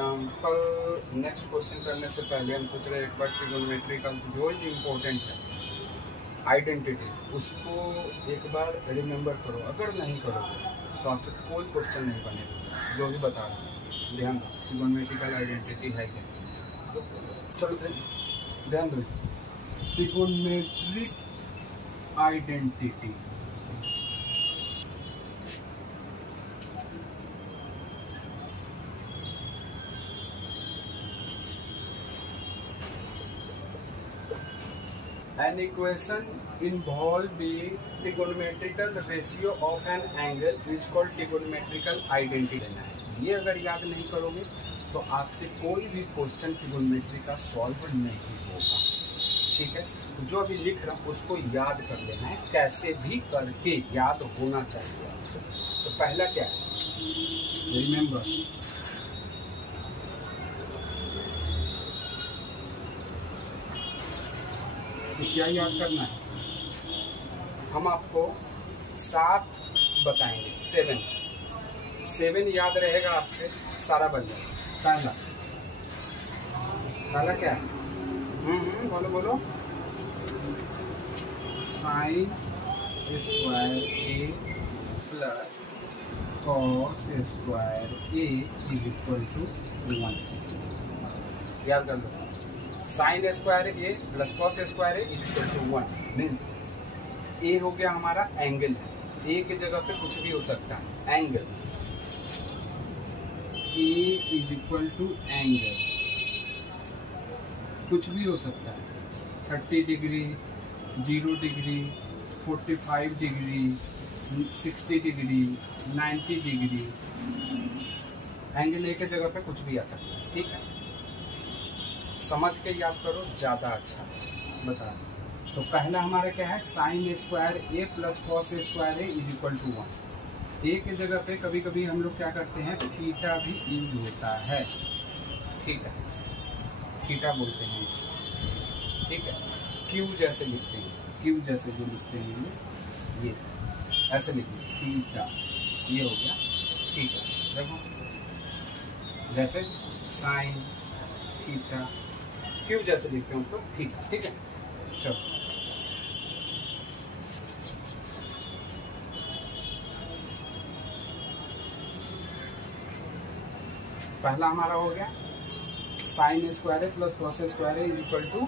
Example next question करने से पहले हम सोच रहे हैं एक बार ट्रिगोनोमेट्री का जो भी इम्पोर्टेंट है आइडेंटिटी, उसको एक बार रिमेंबर करो। अगर नहीं करोगे तो आपसे कोई क्वेश्चन नहीं बनेगा। जो भी बता रहा हूँ ध्यान दो, ट्रिगोनोमेट्रिकल आइडेंटिटी है क्या, तो चलो ध्यान दो। Trigonometric identity an equation involving trigonometrical ratio of an angle is called trigonometrical identity। ये अगर याद नहीं करोगे तो आपसे कोई भी क्वेश्चन ट्रिगोनोमेट्री का सॉल्व नहीं होगा। ठीक है, तो जो अभी लिख रहा हूँ उसको याद कर लेना है, कैसे भी करके याद होना चाहिए आपसे। तो पहला क्या है, रिमेंबर तो क्या याद करना है, हम आपको 7 बताएंगे, 7 याद रहेगा आपसे, सारा बन जाएगा। पहला क्या है, बोलो sine square A plus cos square A is equal to 1। याद कर लो, sine square A plus cos square A is equal to 1। ए हो गया हमारा एंगल, ए की जगह पे कुछ भी हो सकता है, angle A is equal to angle, कुछ भी हो सकता है, 30 degree, 0 degree, 45 degree, 60 degree, 90 degree, angle A के जगह पे कुछ भी आ सकता है। ठीक है, समझ के याद करो, ज़्यादा अच्छा बता। तो पहला हमारा क्या है, sine square A plus cos square A is equal to 1। A की जगह पे कभी कभी हम लोग क्या करते हैं, थीटा भी यूज होता है। ठीक है, थीटा बोलते हैं इसे। ठीक है, क्यू जैसे लिखते हैं, क्यू जैसे जो लिखते हैं ये ऐसे लिखते हैं, थीटा, ये हो गया थीटा। देखो जैसे साइन थीटा, क्यू जैसे लिखते हैं उसको थीटा। ठीक है, चलो पहला हमारा हो गया sine square A plus cos square A is equal to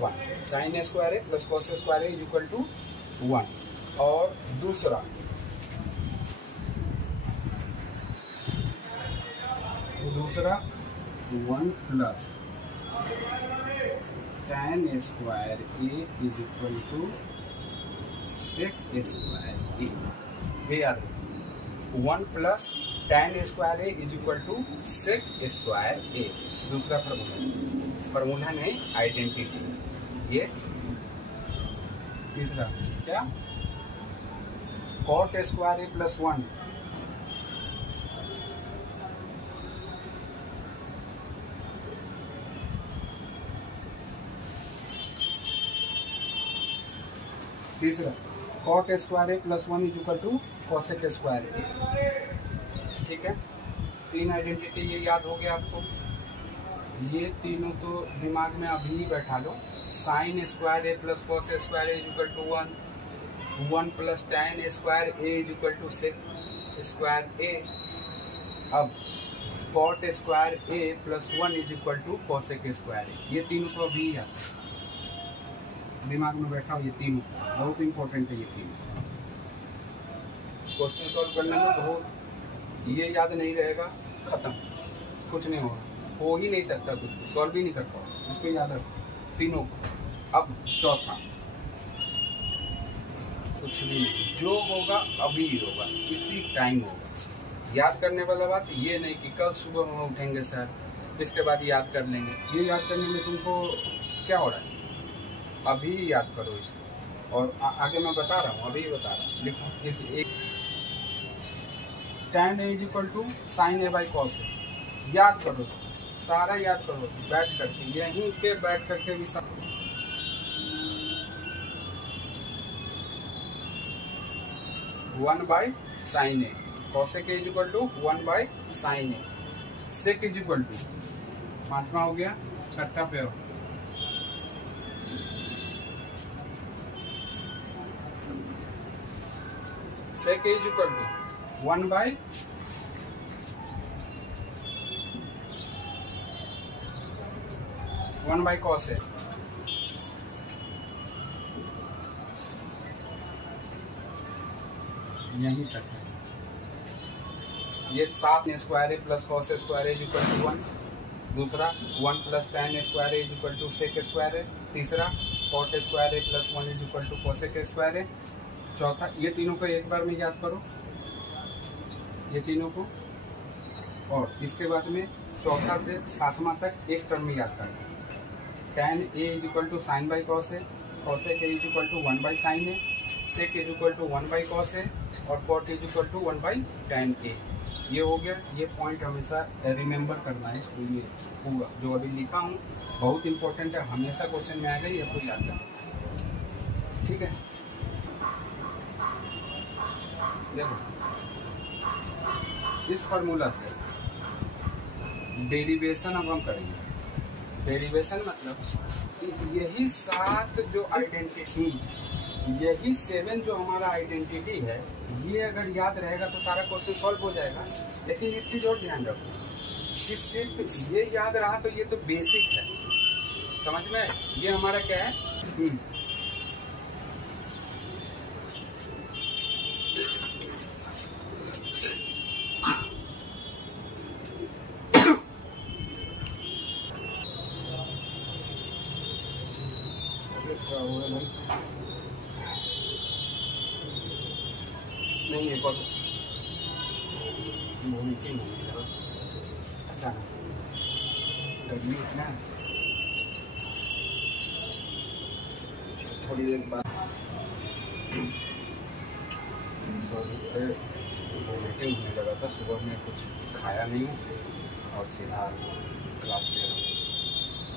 1। Sine square A plus cos square A is equal to 1। और दूसरा दूसरा 1 plus tan square A is equal to sec square A. ये याद रखिए, 1 plus tan square A is equal to sec square A. दूसरा formula नहीं, identity. ये तीसरा क्या, कॉट स्क्वायर ए प्लस 1। तीसरा cot square A plus 1 is equal to cosec square A. ठीक है, 3 आइडेंटिटी ये याद हो गया आपको। ये तीनों तो दिमाग में अभी ही बैठा लो। Sine square A plus cos square A is equal to 1 plus tan square A is equal to sec square A. अब cot square A plus 1 is equal to cosec square A. ये तीनों तो अभी ही दिमाग में बैठा हो, ये तीनों बहुत इंपॉर्टेंट है। ये तीनों क्वेश्चन सॉल्व करने में बहुत, ये याद नहीं रहेगा, खत्म, कुछ नहीं होगा, हो ही नहीं सकता, कुछ भी सॉल्व ही नहीं कर पाओ। इसको याद रखो तीनों को। अब चौथा, कुछ भी नहीं, जो होगा अभी होगा, इसी टाइम होगा। याद करने वाला बात ये नहीं कि कल सुबह हम उठेंगे सर, इसके बाद याद कर लेंगे। ये याद करने में तुमको क्या हो रहा है, अभी याद करो इसको। और आगे मैं बता रहा हूँ, अभी बता रहा हूँ, लिखो इस एक tan A is equal to sine A by cos A. याद करो, सारा याद करो बैठ करके, यहीं पे बैठ करके भी 1 by sine A, cosec A is equal to 1 by sine A. Sec is equal to, पांचवा हो गया, छठा पे हो, sec is equal to 1 by cos है। यहीं तक है। ये 7 स्क्वायर है plus cos square is equal to 1, दूसरा 1 plus tan square is equal to sec square है, तीसरा कॉट स्क्वायर है plus 1 is equal to cosec square है, चौथा ये तीनों को एक बार में याद करो, ये तीनों को, और इसके बाद में चौथा से सातवां तक एक टर्म में याद करना। tan a is equal to sine by cos है, cosec a is equal to 1 by sine है, sec is equal to 1 by cos है, और cot is equal to 1 by tan a। ये हो गया। ये पॉइंट हमेशा रिमेंबर करना है स्कूल में, पूरा जो अभी लिखा हूँ बहुत इंपॉर्टेंट है, हमेशा क्वेश्चन में आएगा, ये आपको याद करना। ठीक है, देखो इस फार्मूला से डेरिवेशन अब हम करेंगे। डेरिवेशन मतलब यही 7 जो आइडेंटिटी, यही 7 जो हमारा आइडेंटिटी है, ये अगर याद रहेगा तो सारा क्वेश्चन सॉल्व हो जाएगा। लेकिन एक चीज और ध्यान रखो कि सिर्फ ये याद रहा तो ये तो बेसिक है, समझ में? ये हमारा क्या है, नहीं एक और मीटिंग अचानक गर्मी इतना, थोड़ी देर बाद मीटिंग होने लगा था। सुबह में कुछ खाया नहीं हूँ और सीधा क्लास ले रहा हूँ,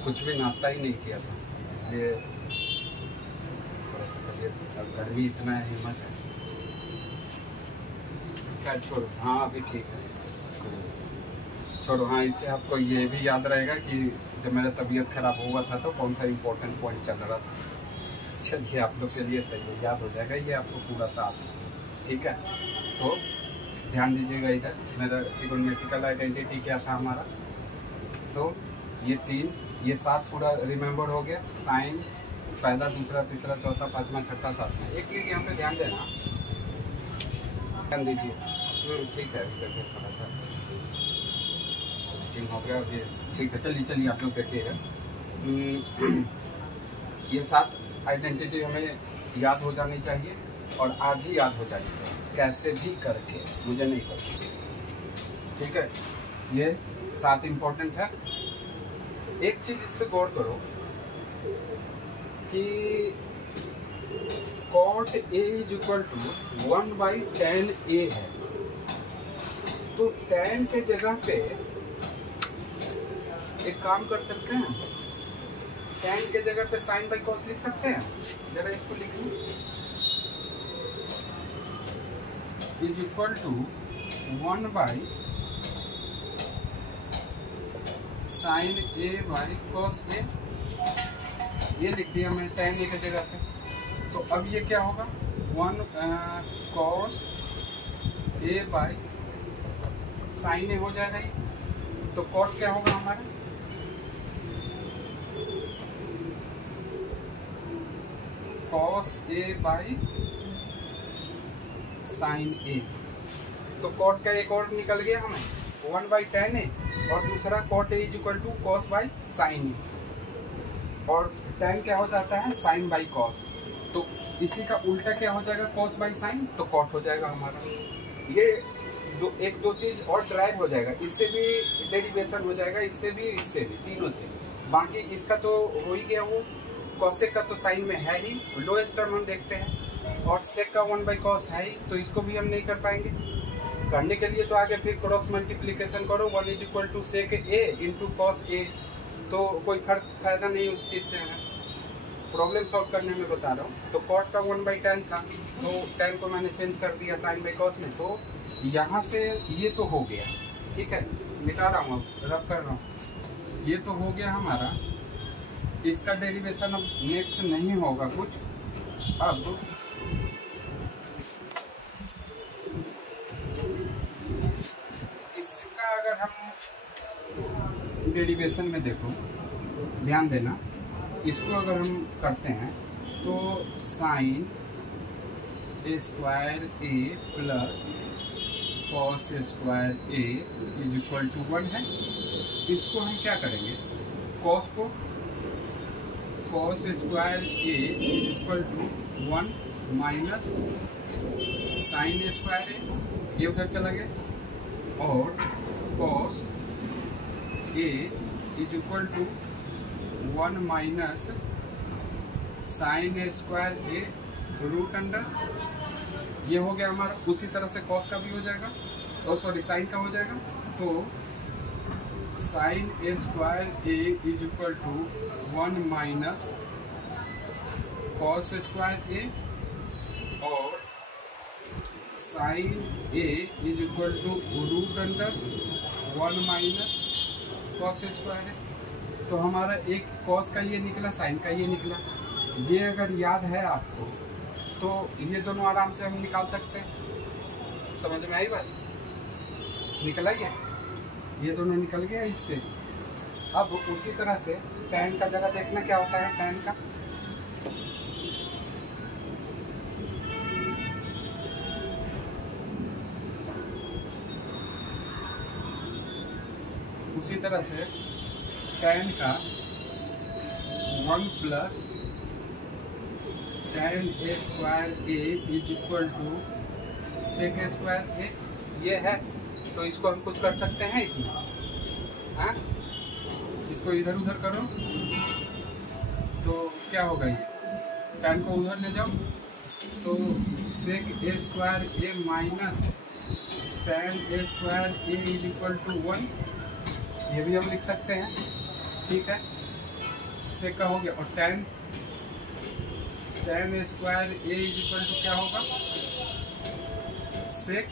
कुछ भी नाश्ता ही नहीं किया था, इसलिए थोड़ा सा तबीयत, गर्मी इतना है, हिम्मत है। छोड़ो, हाँ अभी ठीक है, छोड़ो। हाँ, इससे आपको ये भी याद रहेगा कि जब मेरा तबीयत खराब हुआ था तो कौन सा इम्पोर्टेंट पॉइंट चल रहा था। चलिए, आप लोग के लिए सही है, याद हो जाएगा ये आपको पूरा साथ। ठीक है, तो ध्यान दीजिएगा इधर। मेरा ट्रिगोनोमेट्रिकल आइडेंटिटी क्या था हमारा, तो ये 3, ये 7 पूरा रिमेम्बर हो गया। साइन पहला, दूसरा, तीसरा, चौथा, पांचवा, छठा, सातवां। एक चीज यहाँ पे ध्यान देना, ध्यान दीजिए। ठीक है, देखिए थोड़ा सा मीटिंग हो गया, ये ठीक है। चलिए आप लोग देखिएगा, ये 7 आइडेंटिटी हमें याद हो जानी चाहिए और आज ही याद हो जानी चाहिए, कैसे भी करके, मुझे नहीं पता। ठीक है, ये 7 इम्पोर्टेंट है। एक चीज इस पर गौर करो कि cot A is equal to 1 by tan A है, तो tan के जगह पे एक काम कर सकते हैं, tan के जगह पे sin बाई cos लिख सकते हैं। जरा इसको लिख लूं, is equal to 1 by sin A by cos A, ये लिख दिया मैं tan A की जगह पे। तो अब ये क्या होगा, 1 cos A by sin A हो जाएगा ये। तो cot क्या होगा हमारा, cos A by sin A। तो cot का एक और निकल गया हमें, 1 बाई tan A, और दूसरा cot A is equal to cos by sin A, और tan क्या हो जाता है, sin बाई cos। तो इसी का उल्टा क्या हो जाएगा, cos बाई sin, तो cot हो जाएगा हमारा। ये एक दो चीज और ड्राइव हो जाएगा, इससे भी डेरिवेशन हो जाएगा, इससे भी, तीनों से। बाकी इसका तो हो ही गया, वो cosec का तो साइन में है ही, लोएस्ट टर्म हम देखते हैं, और sec का 1 बाई cos है ही, तो इसको भी हम नहीं कर पाएंगे। करने के लिए तो आगे फिर क्रॉस मल्टीप्लीकेशन करो, 1 is equal to sec A into cos A, तो कोई फायदा नहीं उस चीज से है, प्रॉब्लम सॉल्व करने में बता रहा हूँ। तो cot का 1 बाई tan था, तो tan को मैंने चेंज कर दिया sin बाई cos में, तो यहाँ से ये तो हो गया। ठीक है, मिटा रहा हूँ, अब रब कर रहा हूँ। ये तो हो गया हमारा, इसका डेरिवेशन अब नेक्स्ट नहीं होगा कुछ। अब इसका अगर हम डेरिवेशन में देखो, ध्यान देना, इसको अगर हम करते हैं तो sine A square A plus cos square A is equal to 1 है। इसको हम क्या करेंगे, कॉस को, cos square A is equal to 1 minus sine square A, ये उधर चला गया, और cos A is equal to 1 minus sine square A root under, ये हो गया हमारा। उसी तरह से कॉस का भी हो जाएगा, और सॉरी साइन का हो जाएगा। तो sine A square A is equal to 1 minus cos square A, और sine A is equal to root under 1 minus cos square A. तो हमारा एक कॉस का ये निकला, साइन का ये निकला। ये अगर याद है आपको तो ये दोनों आराम से हम निकाल सकते हैं। समझ में आई बात? निकला ये दोनों निकल गया इससे। अब उसी तरह से tan का जगह देखना क्या होता है tan का। उसी तरह से tan का 1 plus tan A square A is equal to sec square A, ये है। तो इसको हम कुछ कर सकते हैं इसमें, हाँ, इसको इधर उधर करो तो क्या होगा, ये tan को उधर ले जाओ तो sec A square A minus tan A square A is equal to 1, ये भी हम लिख सकते हैं, ठीक है। सेक का हो गया, और tan square A is equal to क्या होगा, सेक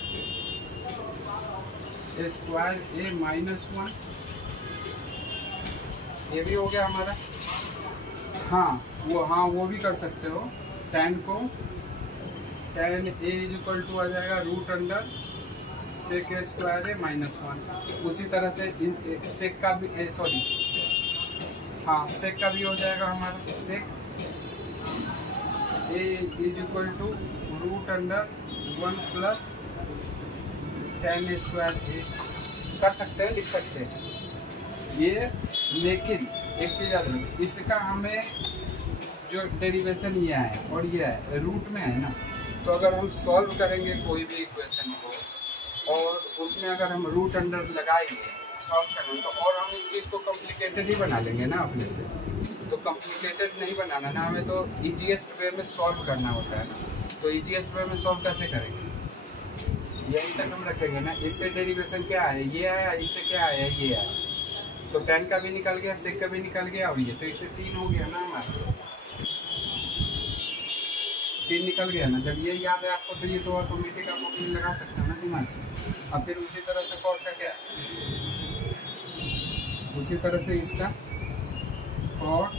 स्क्वायर ए माइनस 1, ये भी हो गया हमारा। हाँ वो भी कर सकते हो। tan को tan A is equal to आ जाएगा root under sec square A minus 1। उसी तरह से सेक का भी सॉरी सेक का भी हो जाएगा हमारा, sec A is equal to root under 1 plus tan square A, कर सकते हैं, लिख सकते हैं ये। लेकिन एक चीज़ याद रखो, इसका हमें जो डेरिवेशन ये है और ये है रूट में है ना, तो अगर हम सॉल्व करेंगे कोई भी इक्वेशन को और उसमें अगर हम रूट अंडर लगाएंगे सॉल्व करना, तो और हम इस चीज़ को कॉम्प्लिकेटेड ही बना लेंगे ना अपने से। तो कॉम्प्लिकेटेड नहीं बनाना ना हमें, तो ईजीएस्ट वे में सॉल्व करना होता है ना। तो ईजीएस्ट वे में सॉल्व कैसे करेंगे, यही तक हम रखेंगे ना। इससे डेरिवेशन क्या है, ये आया, इससे क्या आया, ये आया। तो tan का भी निकल गया, सेक का भी निकल गया, और ये तो इससे 3 हो गया ना हमारा, 3 निकल गया ना। जब ये याद है आपको तो ये तो ऑटोमेटिक आप अपनी लगा सकते हैं ना दिमाग से। अब फिर उसी तरह से कॉट का क्या, उसी तरह से इसका cot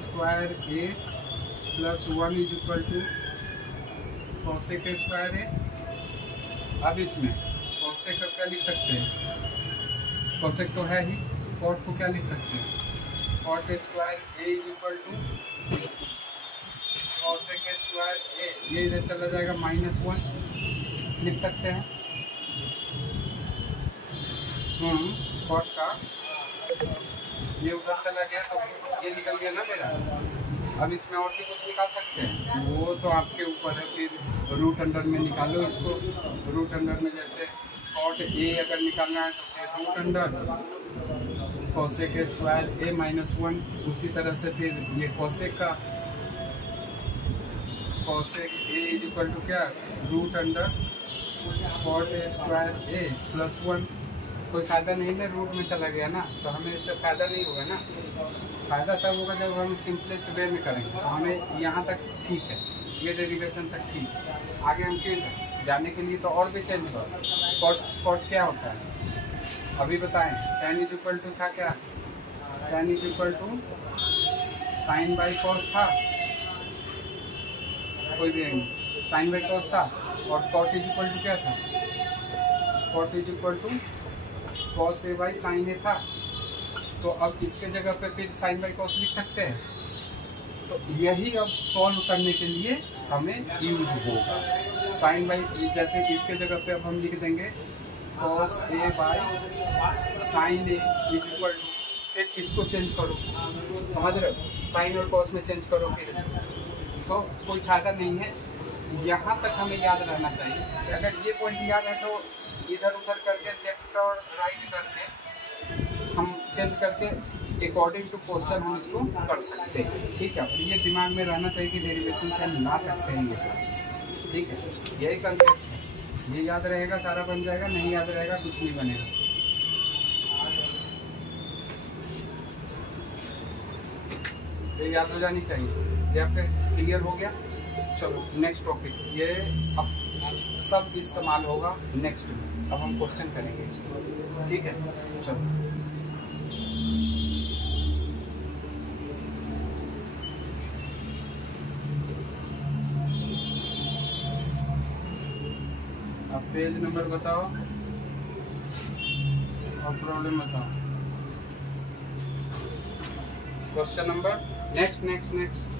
square A plus 1 is equal to cosec square A. अब इसमें कॉसेक का क्या लिख सकते हैं, कॉसेक तो है ही, कॉट को क्या लिख सकते हैं, cot square A is equal to cosec square A, ये इधर चला जाएगा -1 लिख सकते हैं। कॉट का ये उधर चला गया तो ये निकल गया ना मेरा। अब इसमें और भी कुछ निकाल सकते हैं, वो तो आपके ऊपर है। फिर रूट अंडर में निकालो इसको। रूट अंडर में जैसे कॉट ए अगर निकालना है तो फिर root under cosec square A -1। उसी तरह से फिर ये कॉसेक का cosec A is equal to क्या, root under cot square A plus 1। कोई फ़ायदा नहीं ना, रूट में चला गया ना, तो हमें इससे फ़ायदा नहीं होगा ना। फ़ायदा तब होगा जब हम सिंपलेस्ट वे में करेंगे। तो हमें यहाँ तक ठीक है, ये डेरिवेशन तक ठीक है। आगे हम चेंज जाने के लिए तो और भी चेंज होगा। कॉट क्या होता है, अभी बताएं tan इज इक्वल टू था क्या, tan is equal to sine by cos था, कोई भी साइन बाई कॉस था, और कॉट इज इक्वल टू क्या था, cot is equal to cos A by sine A था। तो अब इसके जगह पे फिर साइन बाई कॉस लिख सकते हैं। तो यही अब सॉल्व करने के लिए हमें यूज होगा साइन बाई, जैसे इसके जगह पे अब हम लिख देंगे cos A by sine A is equal to, फिर इसको चेंज करो, समझ रहे हो, साइन और कॉस में चेंज करो फिर इसको, तो कोई फायदा नहीं है। यहाँ तक हमें याद रहना चाहिए। अगर ये पॉइंट याद है तो इधर उधर करके लेफ्ट और राइट करके हम चेंज करके अकॉर्डिंग टू क्वेश्चन हम इसको कर सकते हैं, ठीक है। ये दिमाग में रहना चाहिए कि डेरिवेशन से हम ला सकते हैं ये सब, ठीक है। यही कंसेप्ट है, ये याद रहेगा सारा बन जाएगा, नहीं याद रहेगा कुछ नहीं बनेगा। ये याद हो जानी चाहिए। ये आपके क्लियर हो गया। चलो नेक्स्ट टॉपिक, ये अब सब इस्तेमाल होगा नेक्स्ट में। अब हम क्वेश्चन करेंगे इसको, ठीक है। चलो अब पेज नंबर बताओ और प्रॉब्लम बताओ। Question number next next next